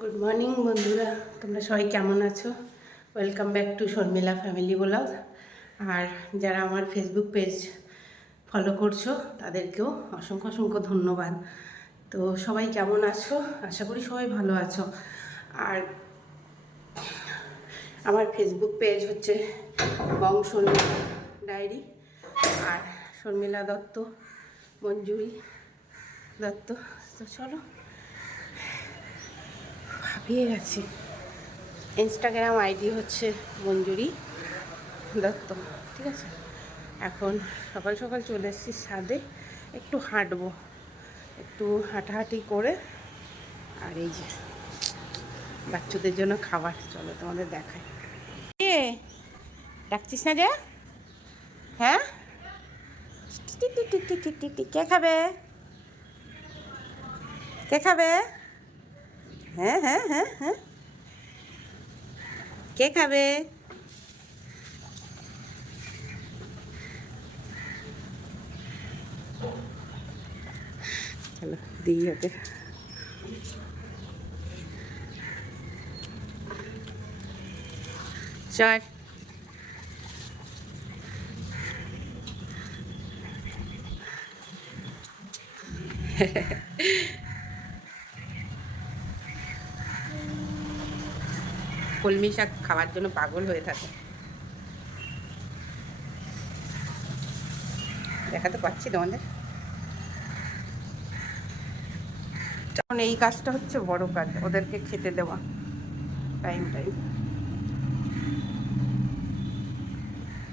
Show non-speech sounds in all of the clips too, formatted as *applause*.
Good morning বন্ধুরা। তোমরা সবাই কেমন আছো? Welcome back to Sharmila family blog আর যারা আমার ফেসবুক পেজ ফলো করছ, তাদেরকেও অসংখ্য অসংখ্য ধন্যবাদ। তো সবাই কেমন আছো? আশা করি সবাই ভালো আছো। আর আমার ফেসবুক পেজ হচ্ছে বং শর্মিলা ডায়েরি। আর শর্মিলা দত্ত, মঞ্জুরি দত্ত। তো চলো হাঁপিয়ে গেছি। ইনস্টাগ্রাম আইডি হচ্ছে মঞ্জুরি দত্ত, ঠিক আছে? এখন সকাল সকাল চলে এসেছি ছাদে, একটু হাঁটবো। একটু হাঁটাহাঁটি করে আর এই যে বাচ্চাদের জন্য খাবার, চলো তোমাদের দেখাই। এ, ডাকছিস না যে? হ্যাঁ? কে খাবে? কে খাবে? হ্যাঁ হ্যাঁ হ্যাঁ হ্যাঁ। কে খাবে? চলো দিই ওকে। চল। *laughs* কলমি শাক খাওয়ার জন্য পাগল হয়ে থাকে। দেখাতে পাচ্ছি তোমাদের। তখন এই কাজটা হচ্ছে বড় কাজ ওদেরকে খেতে দেওয়া। টাইম টাইম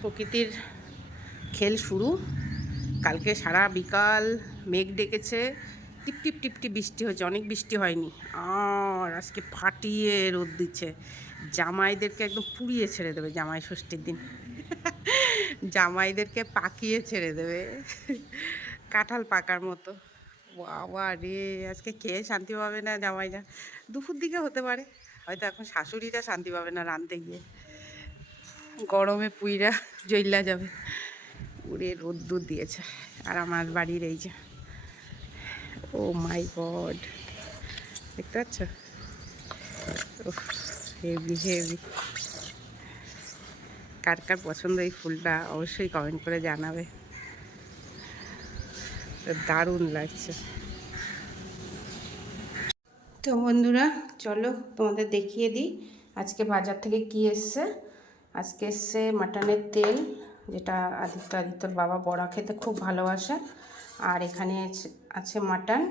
প্রকৃতির খেল শুরু। কালকে সারা বিকাল মেঘ ডেকেছে। টিপ টিপ টিপ টিপ বৃষ্টি হয়েছে, অনেক বৃষ্টি হয়নি। আর আজকে ফাটিয়ে রোদ দিচ্ছে। জামাইদেরকে একদম পুড়িয়ে ছেড়ে দেবে জামাই ষষ্ঠীর দিন। জামাইদেরকে পাকিয়ে ছেড়ে দেবে। কাঁঠাল পাকার মতো। বাবা রে, আজকে খেয়ে শান্তি পাবে না জামাইরা? দুপুর দিকে হতে পারে। হয়তো এখন শাশুড়িরা শান্তি পাবে না রাঁধতে গিয়ে। গরমে পুইরা জইলা যাবে। উড়ে রোদ্দুর দিয়েছে। আর আমার বাড়ির এই যে, ও মাই গড, দেখতে পাচ্ছ? Heavy heavy. কার কার পছন্দ এই ফুলটা অবশ্যই কমেন্ট করে জানাবে। দারুণ লাগছে। তো বন্ধুরা, চলো তোমাদের দেখিয়ে দিই আজকে বাজার থেকে কি এসছে। আজকে এসছে মাটনের তেল, যেটা আদিত্য, আদিত্যর বাবা বড়া খেতে খুব ভালোবাসে। আর এখানে আছে মাটন।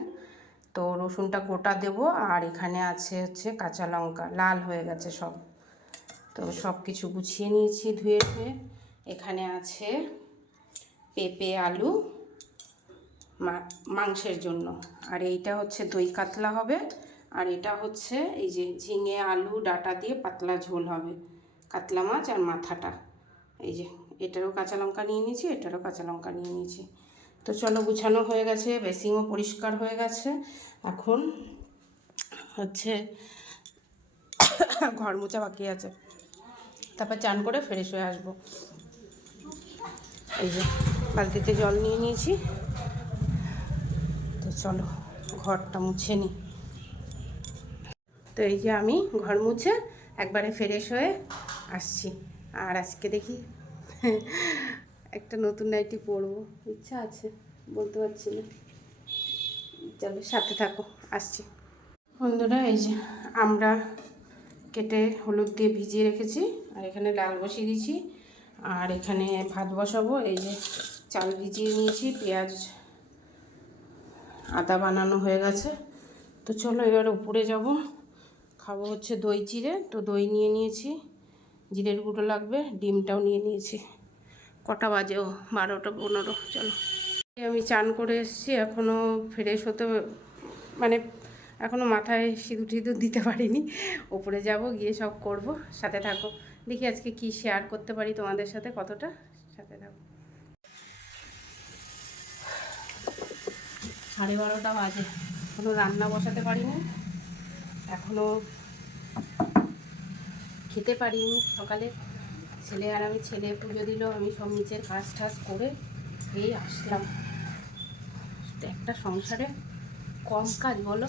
তো রসুনটা গোটা দেব আর এখানে আছে হচ্ছে কাঁচা লঙ্কা, লাল হয়ে গেছে সব। তো সব কিছু গুছিয়ে নিয়েছি ধুয়ে ধুয়ে। এখানে আছে পেঁপে, আলু মাংসের জন্য। আর এইটা হচ্ছে দই কাতলা হবে। আর এটা হচ্ছে এই যে ঝিঙে, আলু, ডাটা দিয়ে পাতলা ঝোল হবে। কাতলা মাছ আর মাথাটা। এই যে এটারও কাঁচা লঙ্কা নিয়ে নিয়েছি, এটারও কাঁচা লঙ্কা নিয়ে নিয়েছি। তো চলো গুছানো হয়ে গেছে, বেসিংও পরিষ্কার হয়ে গেছে। এখন হচ্ছে ঘর মোছা বাকি আছে। তারপর চান করে ফ্রেশ হয়ে আসব। এই যে বালতিতে জল নিয়ে নিয়েছি। তো চলো ঘরটা মুছে নিই তো এই যে আমি ঘর মুছে একবারে ফ্রেশ হয়ে আসছি। আর আজকে দেখি একটা নতুন নাইটি পরবো ইচ্ছা আছে, বলতে পারছি না। চলো, সাথে থাকো, আসছি। বন্ধুরা, এই যে আমরা কেটে হলুদ দিয়ে ভিজিয়ে রেখেছি, আর এখানে ডাল বসিয়ে দিয়েছি, আর এখানে ভাত বসাবো। এই যে চাল ভিজিয়ে নিয়েছি, পেঁয়াজ, আদা বানানো হয়ে গেছে। তো চলো, এবার উপরে যাব। খাব হচ্ছে দই চিড়ে তো দই নিয়ে নিয়েছি, জিরের গুঁড়ো লাগবে, ডিমটাও নিয়ে নিয়েছি। কটা বাজে? ও বারোটা পনেরো, চলো। আমি চান করে এসেছি এখনও ফ্রেশ হতে মানে এখনও মাথায় সিঁদুর টিঁদুর দিতে পারিনি। ওপরে যাব, গিয়ে সব করব, সাথে থাকো। দেখি আজকে কি শেয়ার করতে পারি তোমাদের সাথে, কতটা? সাথে থাকো। সাড়ে বারোটা বাজে এখনও রান্না বসাতে পারিনি এখনও খেতে পারিনি সকালে। ছেলে আর আমি ছেলে পুজো দিল, আমি সব নিচের কাজ টাজ করে এই আসলাম। একটা সংসারে কম কাজ বলো।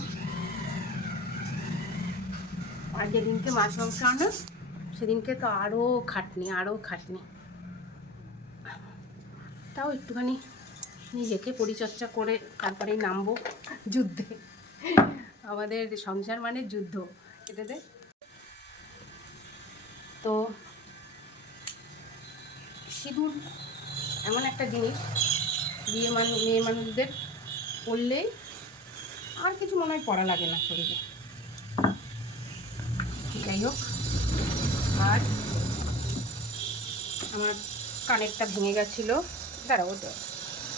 আর যেদিনকে মাছ মাংস আনো সেদিনকে তো আরও খাটনি আরও খাটনি। তাও একটুখানি নিজেকে পরিচর্যা করে তারপরেই নামবো যুদ্ধে। আমাদের সংসার মানে যুদ্ধ। এটাতে তো সিঁদুর, এমন একটা জিনিস বিয়ে মানুষ মেয়ে মানুষদের পড়লেই আর কিছু মনে হয় পড়া লাগে না শরীরে। যাই হোক, আর আমার কানেরটা ভেঙে গেছিল। দাঁড়াও তো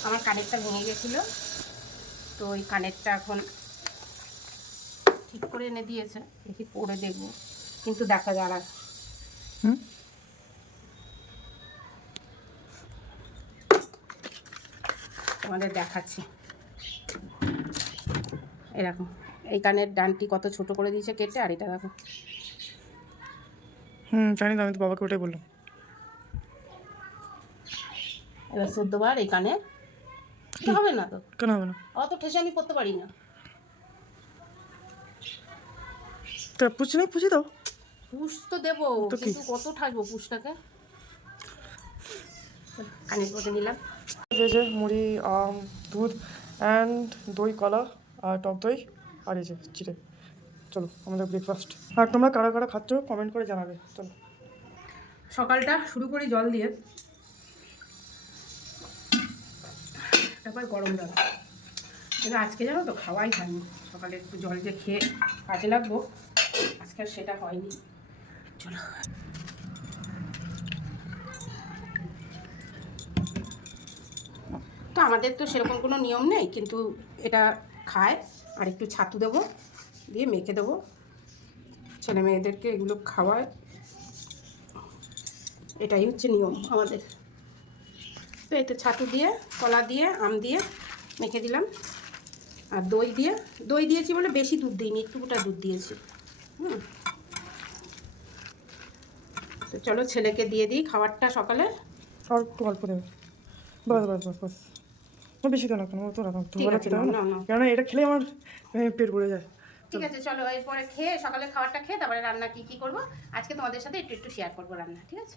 আমার কানেরটা ভেঙে গেছিল। তো ওই কানেরটা এখন ঠিক করে এনে দিয়েছে, দেখি পরে দেখব, কিন্তু দেখা যারা হুম? তোমাদের দেখাচ্ছি। এরকম এই কানের ডানটি কত ছোট করে দিয়েছে কেটে আর এটা দেখো। হুম জানি তো আমি তো বাবাকে ওটাই বললাম। এবার চোদ্দবার এই কানে। হবে না তো? কেন হবে না? অত ঠেসে আমি করতে পারি না। তো পুষি নেই পুষি দাও। পুষ তো দেবো? কিন্তু কত ঠাকবো পুষটাকে? কানে পরে নিলাম। দিয়েছে মুড়ি, আম, দুধ অ্যান্ড দই, কলা, আর টক দই, আর এই যে চিড়ে। চলো, আমাদের ব্রেকফাস্ট আর তোমরা কারা কারা খাচ্ছ কমেন্ট করে জানাবে। চলো। সকালটা শুরু করি জল দিয়ে। তারপর গরম জল। কিন্তু আজকে জানো তো খাওয়াই হয়নি। সকালে একটু জল যে খেয়ে কাজে লাগবো, আজকে আর সেটা হয়নি। চলো। তো আমাদের তো সেরকম কোনো নিয়ম নেই, কিন্তু এটা খায়। আর একটু ছাতু দেবো, দিয়ে মেখে দেবো। ছেলে মেয়েদেরকে এগুলো খাওয়ায়। এটাই হচ্ছে নিয়ম আমাদের। তো এতে ছাতু দিয়ে, কলা দিয়ে, আম দিয়ে মেখে দিলাম। আর দই দিয়ে, দই দিয়েছি বলে বেশি দুধ দিইনি একটুকুটা দুধ দিয়েছি। হুম। তো চলো ছেলেকে দিয়ে দিই খাবারটা সকালে। একটু অল্প দেবে। বাস বাস বাস বাস। বেশি কেন কেন? তো রাখো তুমি দুবেলা আছে, খেতে হবে নাও, না। কেননা এটা খেলে আমার পেট ভরে যায়। ঠিক আছে চলো এরপরে খেয়ে সকালে খাবারটা খেয়ে তারপরে রান্না কি কি করব? আজকে তোমাদের সাথে একটু একটু শেয়ার করব রান্না ঠিক আছে?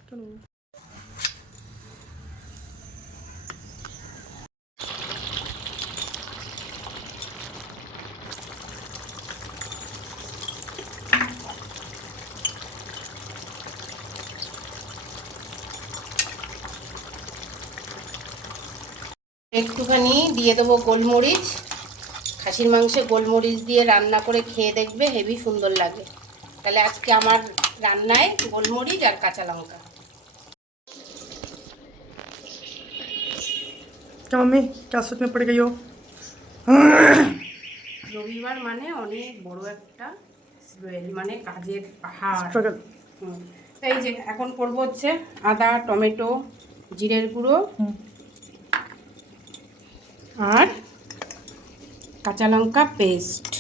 একটুখানি দিয়ে দেবো গোলমরিচ খাসির মাংসে গোলমরিচ দিয়ে রান্না করে খেয়ে দেখবে হেভি সুন্দর লাগে তাহলে আজকে আমার রান্নায় গোলমরিচ আর কাঁচা লঙ্কা क्या मम्मी क्या सोच में पड़ गई हो রবিবার মানে অনেক বড় একটা স্ট্রেল মানে কাজের পাহাড় स्ट्रगल হুম। তো এই যে এখন করবো হচ্ছে আদা টমেটো জিরের গুঁড়ো আর কাঁচা লঙ্কা পেস্ট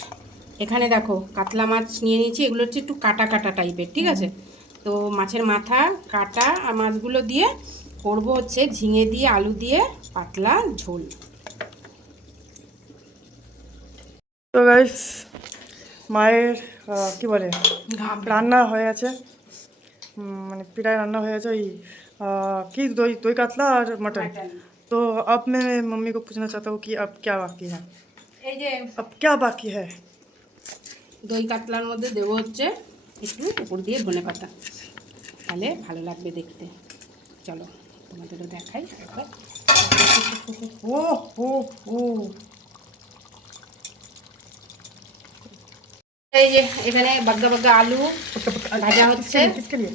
এখানে দেখো কাতলা মাছ নিয়ে নিয়েছি এগুলো হচ্ছে একটু কাটা কাটা টাইপের ঠিক আছে? তো মাছের মাথা কাটা আর মাছগুলো দিয়ে করব হচ্ছে ঝিঙে দিয়ে আলু দিয়ে পাতলা ঝোল। তো গাইস মায়ের কি বলে রান্না হয়ে আছে মানে প্রায় রান্না হয়ে আছে ওই কি দই? দই কাতলা আর মাটন तो अब मैं मम्मी को पूछना चाहता हूँ कि अब क्या बाकी है এই যে अब क्या बाकी है দই কাতলার মধ্যে দেবো হচ্ছে একটু উপর দিয়ে ধনে পাতা তাহলে ভালো লাগবে দেখতে চলো তোমাদেরও দেখাই দেখো ओ ओ ओ এই যে এখানে বাগ্গা বাগ্গা আলু ভাজা হচ্ছে किसके लिए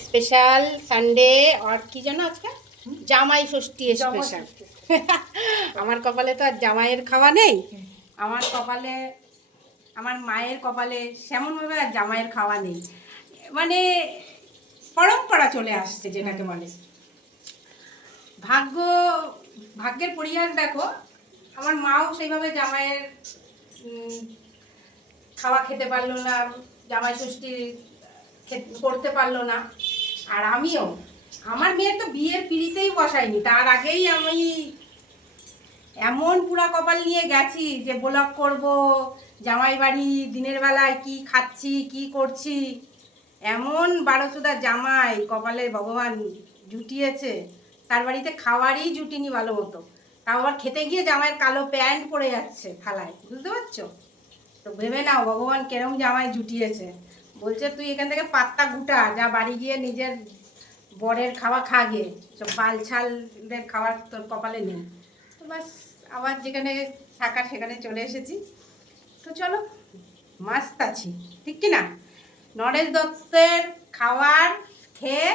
স্পেশাল সানডে আর কি জানো আজকে জামাই ষষ্ঠী স্পেশাল আমার কপালে তো আর জামাইয়ের খাওয়া নেই। আমার কপালে আমার মায়ের কপালে সেমনভাবে আর জামাইয়ের খাওয়া নেই। মানে পরম্পরা চলে আসছে যেটাকে বলে। ভাগ্য ভাগ্যের পরিহাস দেখো আমার মাও সেইভাবে জামাইয়ের খাওয়া খেতে পারল না জামাই ষষ্ঠী করতে পারল না। আর আমিও আমার মেয়ে তো বিয়ের পিড়িতেই বসায়নি। তার আগেই আমি এমন পুরা কপাল নিয়ে গেছি যে ব্লগ করব জামাই বাড়ি দিনের বেলায় কি খাচ্ছি, কি করছি। এমন বারোচোদা জামাই কপালে ভগবান জুটিয়েছে। তার বাড়িতে খাওয়ারই জুটিনি ভালো মতো। তাও আবার খেতে গিয়ে জামাইয়ের কালো প্যান্ট পরে যাচ্ছে থালায়। বুঝতে পারছ? তো ভেবে নাও ভগবান কেরম জামাই জুটিয়েছে। বলছে, তুই এখান থেকে পাত্তা গুটা, যা বাড়ি গিয়ে নিজের বরের খাওয়া খাগে সব বাল ছালদের খাওয়ার তোর কপালে নেই। তো বাস আবার যেখানে থাকার সেখানে চলে এসেছি। তো চলো, মাস্ত আছি। ঠিক কি না? নরেশ দত্তের খাবার খেয়ে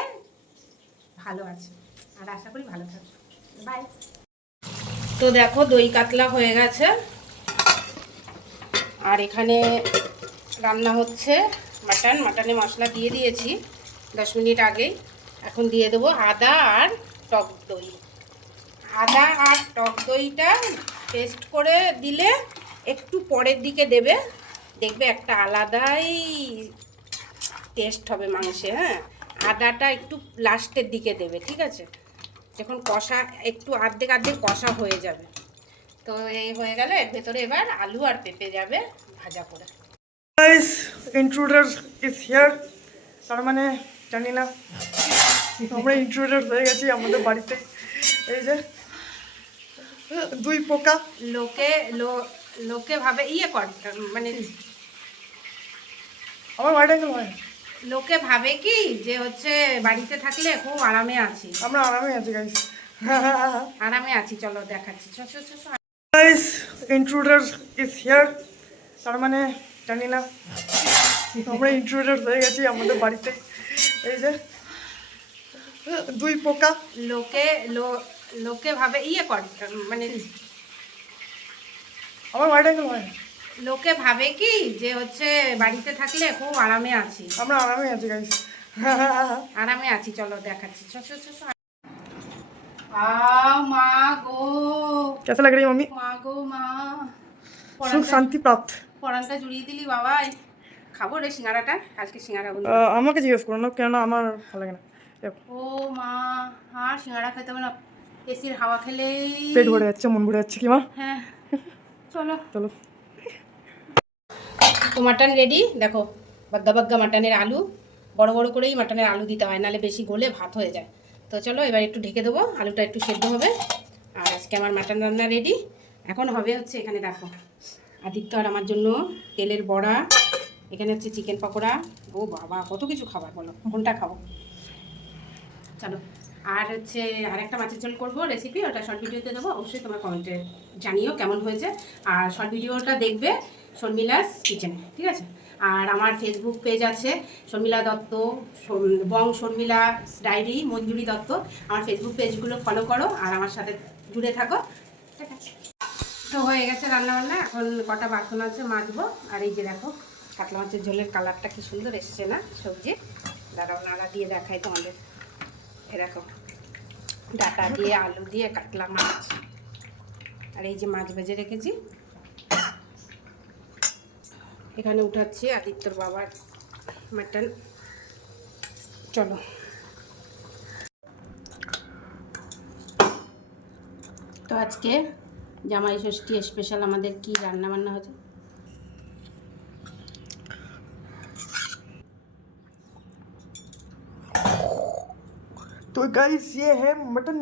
ভালো আছে। আর আশা করি ভালো থাকবে। বাই তো দেখো, দই কাতলা হয়ে গেছে। আর এখানে রান্না হচ্ছে মাটন। মাটনে মশলা দিয়ে দিয়েছি দশ মিনিট আগেই। এখন দিয়ে দেবো আদা আর টক দই। আদা আর টক দইটা পেস্ট করে দিলে একটু পরের দিকে দেবে। দেখবে একটা আলাদাই টেস্ট হবে মাংসে হ্যাঁ? আদাটা একটু লাস্টের দিকে দেবে, ঠিক আছে? যখন কষা, একটু আর্ধেক আর্ধেক কষা হয়ে যাবে। তো এই হয়ে গেলে এর ভেতরে এবার আলু আর পেঁপে যাবে ভাজা করে। ইন্ট্রুডার ইজ হিয়ার তার মানে জানি না। আমরা ইন্ট্রুডার হয়ে গেছি আমাদের বাড়িতে। এই যে দুই পোকা। লোকে লোকে ভাবে ইয়ে কর মানে আমার বাড়িটা হয় লোকে ভাবে কি যে হচ্ছে বাড়িতে থাকলে খুব আরামে আছি। আমরা আরামে আছি গাইস আরামে আছি চলো দেখাচ্ছি। গাইস ইন্ট্রুডার ইজ হিয়ার তার মানে জানি না। আমরা ইন্ট্রুডার হয়ে গেছি আমাদের বাড়িতে। এই যে দুই পোকা। লোকে লোকে ভাবে ইয়ে কর মানে আমার ওয়ার্ডে হয়। লোকে ভাবে কি যে হচ্ছে বাড়িতে থাকলে খুব আরামে আছি। আমরা আরামে আছি গাইস আরামে আছি চলো দেখাচ্ছি। চো চো চো আমাকে জিজ্ঞেস করো না কেন আমার ভালো লাগে না। ও মা আর সিঙ্গারা খেতে হবে না। এসির হাওয়া খেলেই পেট ভরে যাচ্ছে মন ভরে যাচ্ছে কি মা? হ্যাঁ। চলো। চলো। তো মাটন রেডি দেখো বাগ্গা বাগ্গা মাটনের আলু। বড় বড় করেই মাটনের আলু দিতে হয় নাহলে বেশি গলে ভাত হয়ে যায়। তো চলো এবার একটু ঢেকে দেবো আলুটা একটু সেদ্ধ হবে। আর আজকে আমার মাটন রান্না রেডি এখন হবে হচ্ছে এখানে দেখো আদিত্য আর আমার জন্য তেলের বড়া এখানে হচ্ছে চিকেন পকোড়া। ও বাবা কত কিছু খাবার বলো কোনটা খাব? চলো। আর হচ্ছে আরেকটা মাছের ঝোল করব রেসিপি ওটা শর্ট ভিডিওতে দেবো। অবশ্যই তোমার কমেন্টে জানিও কেমন হয়েছে। আর শর্ট ভিডিওটা দেখবে শর্মিলাস কিচেনে ঠিক আছে? আর আমার ফেসবুক পেজ আছে শর্মিলা দত্ত বং শর্মিলা ডায়েরি মঞ্জুরি দত্ত। আমার ফেসবুক পেজগুলো ফলো করো আর আমার সাথে জুড়ে থাকো, ঠিক আছে? তো হয়ে গেছে রান্নাবান্না। এখন কটা বাসন আছে মাজবো। আর এই যে দেখো, কাতলা মাছের ঝোলের কালারটা কি সুন্দর এসছে না? সবজি দাঁড়াও, নাড়া দিয়ে দেখাই তোমাদের। এরকম। ডাটা দিয়ে, আলু দিয়ে কাতলা মাছ। আর এই যে মাছ ভেজে রেখেছি। এখানে উঠাচ্ছি আদিত্যর বাবার মাটন। চলো। তো আজকে জামাই ষষ্ঠী স্পেশাল আমাদের কি রান্না বান্না হচ্ছে तो गाइस ये है मटन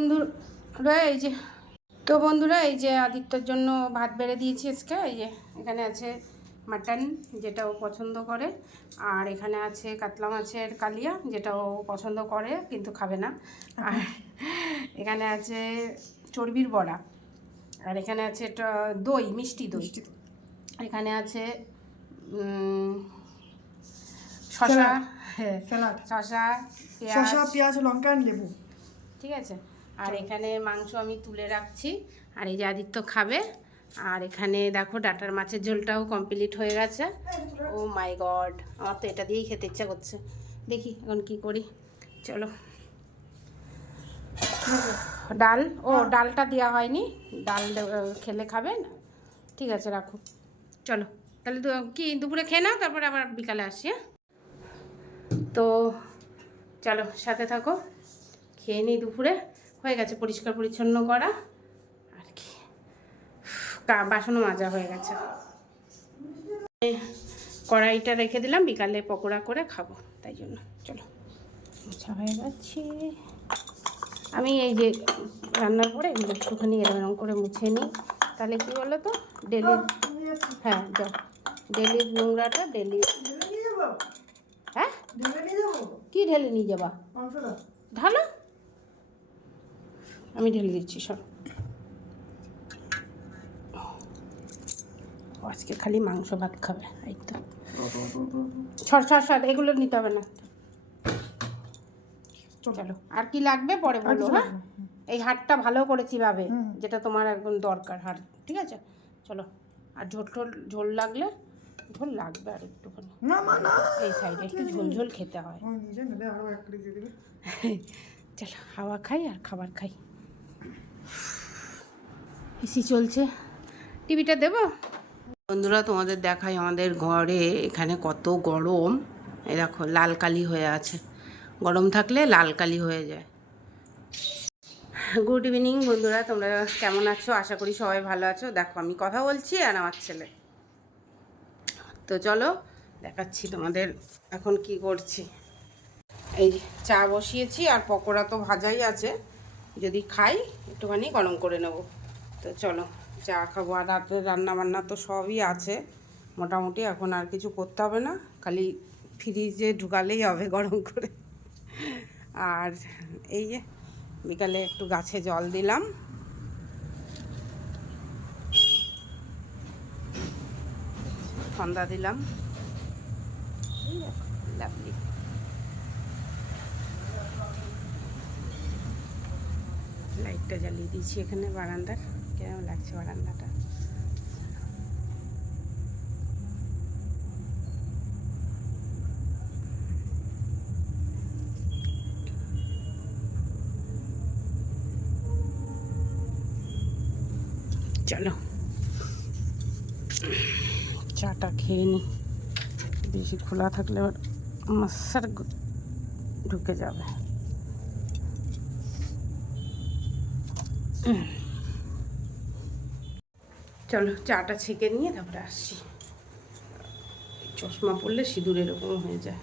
বন্ধুরা এই যে তো বন্ধুরা এই যে আদিত্যর জন্য ভাত বেড়ে দিয়েছি আজকে এই যে এখানে আছে মাটন যেটা ও পছন্দ করে আর এখানে আছে কাতলা মাছের কালিয়া যেটা ও পছন্দ করে কিন্তু খাবে না। আর এখানে আছে চর্বির বড়া আর এখানে আছে এটা দই মিষ্টি দই। এখানে আছে শশা হ্যাঁ শশা পেঁয়াজ। লঙ্কা লেবু। ঠিক আছে। আর এখানে মাংস আমি তুলে রাখছি। আর এই যে আদিত্য খাবে। আর এখানে দেখো ডাটার মাছের ঝোলটাও কমপ্লিট হয়ে গেছে। ও মাই গড আমার তো এটা দিয়েই খেতে ইচ্ছা করছে। দেখি এখন কি করি। চলো। ডাল ও ডালটা দেওয়া হয়নি। ডাল খেলে খাবে। না ঠিক আছে রাখো। চলো। তাহলে কি দুপুরে খেয়ে নাও তারপরে আবার বিকালে আসি হ্যাঁ? তো চলো সাথে থাকো। খেয়ে নিই দুপুরে। হয়ে গেছে পরিষ্কার পরিচ্ছন্ন করা। আর কি। বাসনও মাজা হয়ে গেছে। কড়াইটা রেখে দিলাম বিকালে পকোড়া করে খাব তাই জন্য। চলো মোছা হয়ে গেছে। আমি এই যে রান্নার পরে এগুলো একটুখানি এরকম করে মুছে নিই। তাহলে কি বলো তো? ডেলি হ্যাঁ যাও ডেলির নোংরাটা ডেলি হ্যাঁ? কি ঢেলে নিয়ে যাবা? ঢালো? আমি ঢেলে দিচ্ছি সব আজকে খালি মাংস ভাত খাবে এই তো। সর সর সর এগুলো নিতে হবে না। চলো। আর কি লাগবে পরে বলো হ্যাঁ? এই হাটটা ভালো করেছি ভাবে যেটা তোমার একদম দরকার হাট ঠিক আছে? চলো আর ঝোল টোল ঝোল লাগলে ঝোল লাগবে আর একটুখানি। না মা না। এই সাইডে একটু ঝোল ঝোল খেতে হয়। *laughs* চলো হাওয়া খাই আর খাবার খাই। এসি চলছে। টিভিটা দেবো? বন্ধুরা, তোমাদের দেখাই আমাদের ঘরে। এখানে কত গরম। এই দেখো, লাল কালি হয়ে আছে। গরম থাকলে লাল কালি হয়ে যায়। গুড ইভিনিং বন্ধুরা, তোমরা কেমন আছো? আশা করি সবাই ভালো আছো। দেখো, আমি কথা বলছি আর আমার ছেলে। তো চলো, দেখাচ্ছি তোমাদের এখন কি করছি। এই চা বসিয়েছি আর পকোড়া তো ভাজাই আছে। যদি খাই, একটুখানি গরম করে নেব। তো চলো, চা খাব। আর রাতের রান্না বান্না তো সবই আছে। মোটামুটি এখন আর কিছু করতে হবে না। খালি ফ্রিজে ঢুকালেই হবে গরম করে। আর এই যে, বিকালে একটু গাছে জল দিলাম। ঠান্ডা দিলাম। লাভলি লাইটটা জ্বালিয়ে দিয়েছি এখানে বারান্দার। কেমন লাগছে বারান্দাটা? চলো। চাটা খেয়ে নি। বেশি খোলা থাকলে এবার মশার ঢুকে যাবে। চলো চাটা ছেঁকে নিয়ে তারপরে আসছি। চশমা পরলে সিঁদুর এরকম হয়ে যায়।